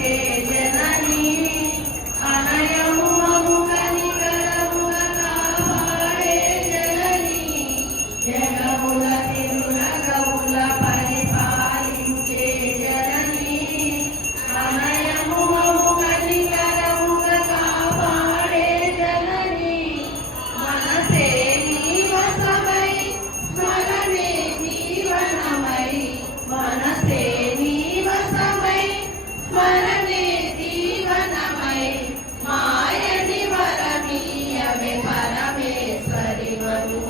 मुखे Bye.